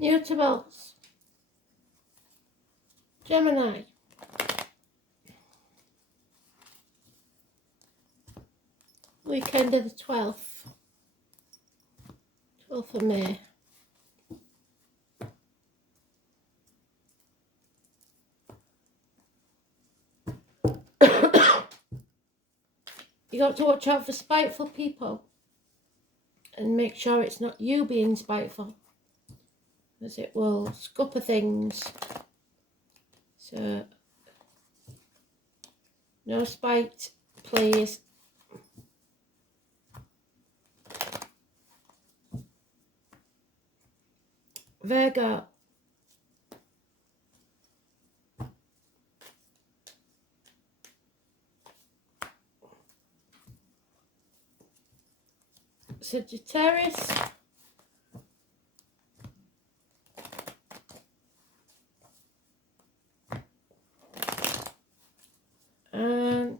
Mutables. Gemini. Weekend of the 12th. 12th of May. You got to watch out for spiteful people and make sure it's not you being spiteful, as it will scupper things. So, no spite, please. Virgo. Sagittarius. And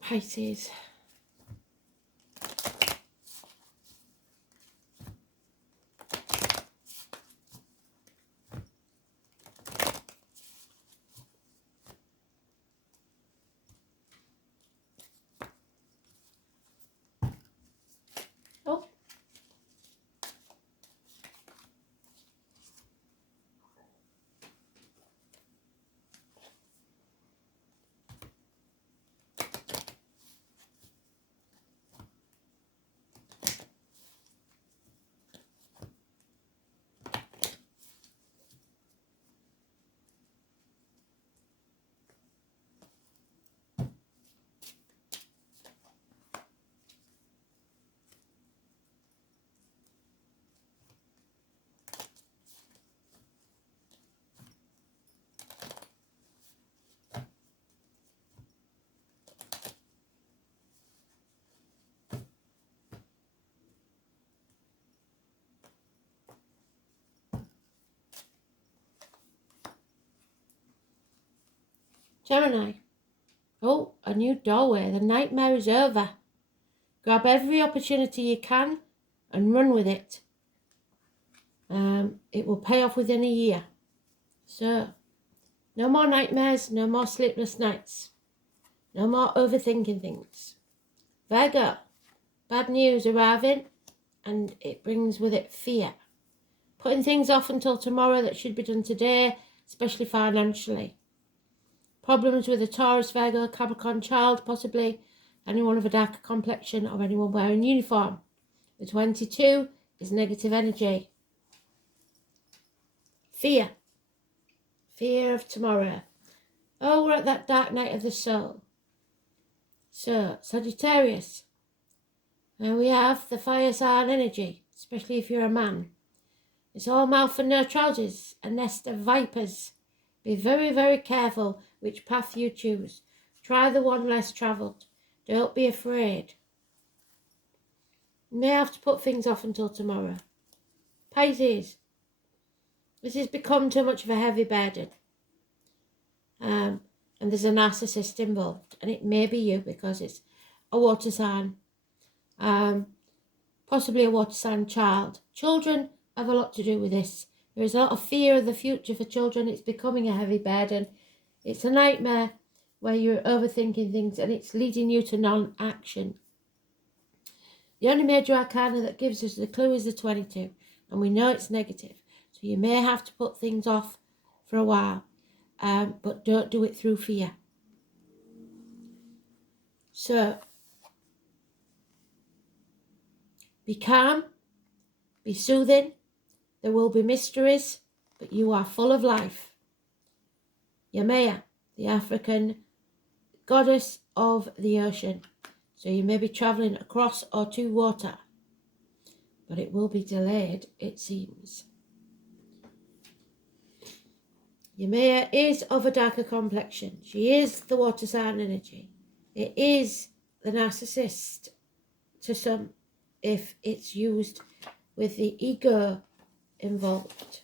Pisces. Oh. Gemini. Oh, a new doorway. The nightmare is over. Grab every opportunity you can and run with it. It will pay off within a year. So, no more nightmares, no more sleepless nights. No more overthinking things. Virgo. Bad news arriving, and it brings with it fear. Putting things off until tomorrow that should be done today, especially financially. Problems with a Taurus, Virgo, Capricorn child, possibly anyone of a darker complexion or anyone wearing uniform. The 22 is negative energy. Fear. Fear of tomorrow. Oh, we're at that dark night of the soul. So, Sagittarius. Now we have the fire sign energy, especially if you're a man. It's all mouth and no trousers, a nest of vipers. Be very, very careful which path you choose. Try the one less travelled. Don't be afraid. You may have to put things off until tomorrow. Pisces. This has become too much of a heavy burden. And there's a narcissist involved. And it may be you because it's a water sign. Possibly a water sign child. Children have a lot to do with this. There is a lot of fear of the future for children. It's becoming a heavy burden. It's a nightmare where you're overthinking things and it's leading you to non-action. The only major arcana that gives us the clue is the 22, and we know it's negative. So you may have to put things off for a while, but don't do it through fear. So, be calm, be soothing. There will be mysteries, but you are full of life. Yamea, the African goddess of the ocean. So you may be travelling across or to water, but it will be delayed, it seems. Yamea is of a darker complexion. She is the water sign energy. It is the narcissist to some if it's used with the ego involved.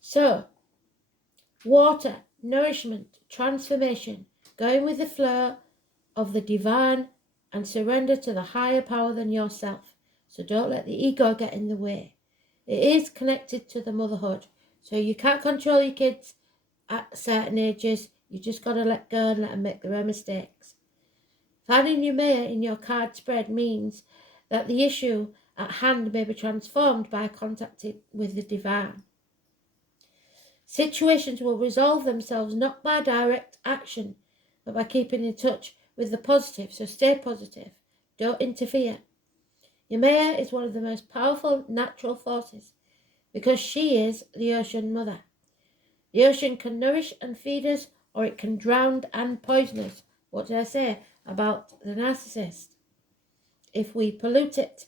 So, water, nourishment, transformation, going with the flow of the divine and surrender to the higher power than yourself. So don't let the ego get in the way. It is connected to the motherhood. So you can't control your kids at certain ages. You just got to let go and let them make their own mistakes. Finding your mate in your card spread means that the issue at hand may be transformed by contacting with the divine. Situations will resolve themselves not by direct action, but by keeping in touch with the positive. So stay positive. Don't interfere. Your mate is one of the most powerful natural forces because she is the ocean mother. The ocean can nourish and feed us, or it can drown and poison us. What did I say about the narcissist? If we pollute it.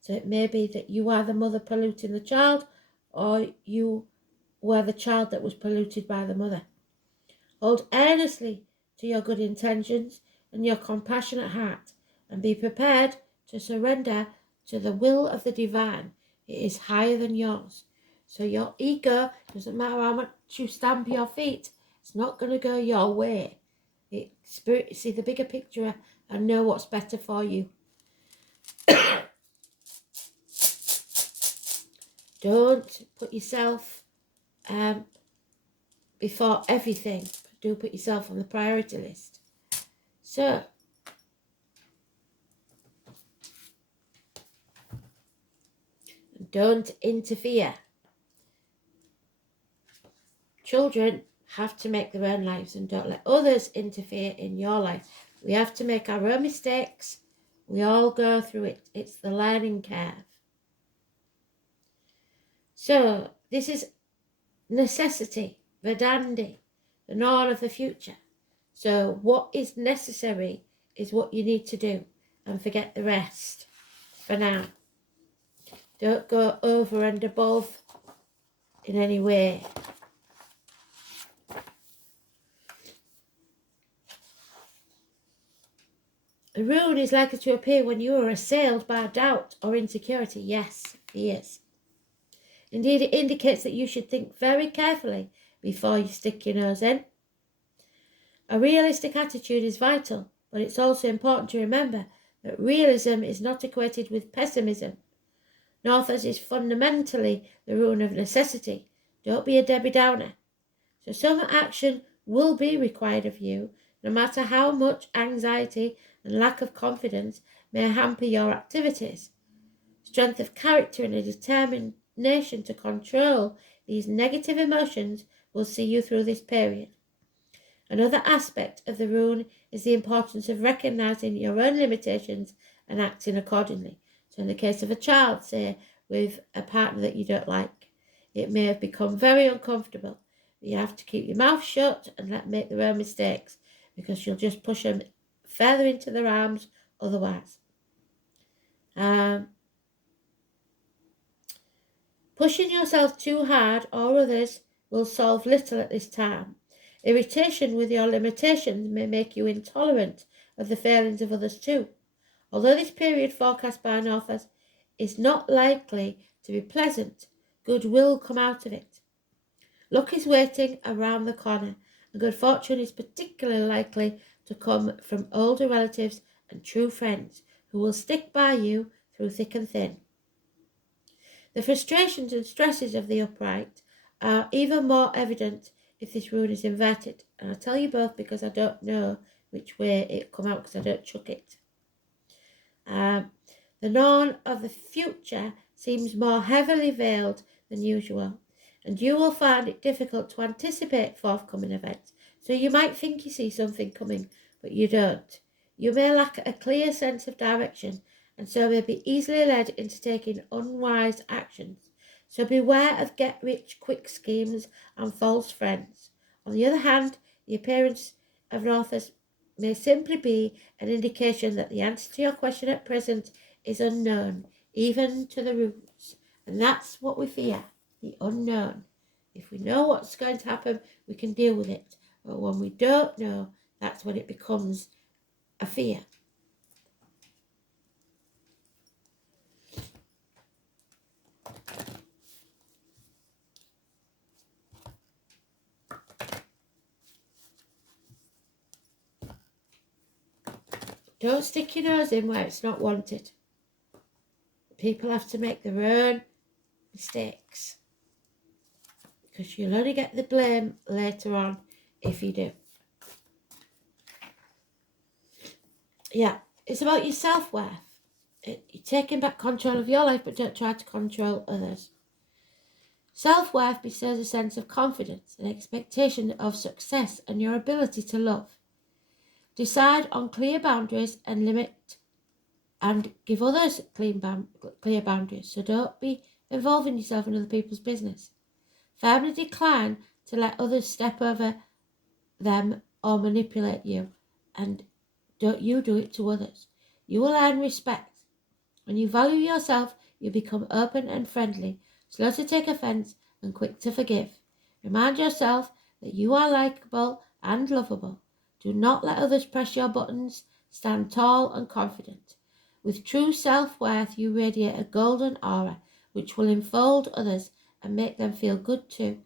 So it may be that you are the mother polluting the child, or you were the child that was polluted by the mother. Hold earnestly to your good intentions and your compassionate heart, and be prepared to surrender to the will of the divine. It is higher than yours. So your ego, doesn't matter how much you stamp your feet, it's not going to go your way. See the bigger picture and know what's better for you. Don't put yourself before everything. Do put yourself on the priority list. So, don't interfere. Children have to make their own lives and don't let others interfere in your life. We have to make our own mistakes. We all go through it. It's the learning curve. So, this is necessity, Vedandi, the norm of the future. So, what is necessary is what you need to do, and forget the rest for now. Don't go over and above in any way. A rune is likely to appear when you are assailed by doubt or insecurity. Yes, fears. Indeed, it indicates that you should think very carefully before you stick your nose in. A realistic attitude is vital, but it's also important to remember that realism is not equated with pessimism. Northers is fundamentally the rune of necessity. Don't be a Debbie Downer. So some action will be required of you, no matter how much anxiety and lack of confidence may hamper your activities. Strength of character and a determination to control these negative emotions will see you through this period. Another aspect of the rune is the importance of recognizing your own limitations and acting accordingly. So in the case of a child, say, with a partner that you don't like, it may have become very uncomfortable. You have to keep your mouth shut and let them make their own mistakes, because you'll just push them further into their arms otherwise. Pushing yourself too hard or others will solve little at this time. Irritation with your limitations may make you intolerant of the failings of others too. Although this period forecast by Northers is not likely to be pleasant, good will come out of it. Luck is waiting around the corner, and good fortune is particularly likely to come from older relatives and true friends who will stick by you through thick and thin. The frustrations and stresses of the upright are even more evident if this rune is inverted, and I'll tell you both because I don't know which way it come out because I don't chuck it. The norm of the future seems more heavily veiled than usual, and you will find it difficult to anticipate forthcoming events. So you might think you see something coming, but you don't. You may lack a clear sense of direction, and so may be easily led into taking unwise actions. So beware of get-rich-quick schemes and false friends. On the other hand, the appearance of Northers may simply be an indication that the answer to your question at present is unknown, even to the runes. And that's what we fear, the unknown. If we know what's going to happen, we can deal with it. But when we don't know, that's when it becomes a fear. Don't stick your nose in where it's not wanted. People have to make their own mistakes, because you'll only get the blame later on if you do. Yeah, it's about your self-worth. You're taking back control of your life, but don't try to control others. Self-worth bestows a sense of confidence and expectation of success and your ability to love. Decide on clear boundaries and limit and give others clear boundaries. So don't be involving yourself in other people's business. Firmly decline to let others step over them or manipulate you, and don't you do it to others. You will earn respect. When you value yourself, you become open and friendly, slow to take offense, and quick to forgive. Remind yourself that you are likable and lovable. Do not let others press your buttons. Stand tall and confident. With true self-worth, you radiate a golden aura, which will enfold others and make them feel good too.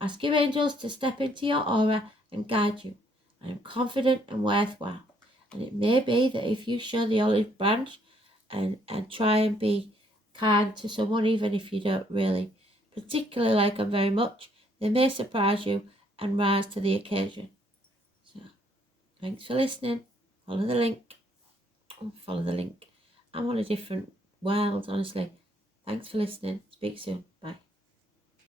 Ask your angels to step into your aura and guide you. I am confident and worthwhile. And it may be that if you show the olive branch and try and be kind to someone, even if you don't really particularly like them very much, they may surprise you and rise to the occasion. So, thanks for listening. Follow the link. I'm on a different world, honestly. Thanks for listening. Speak soon.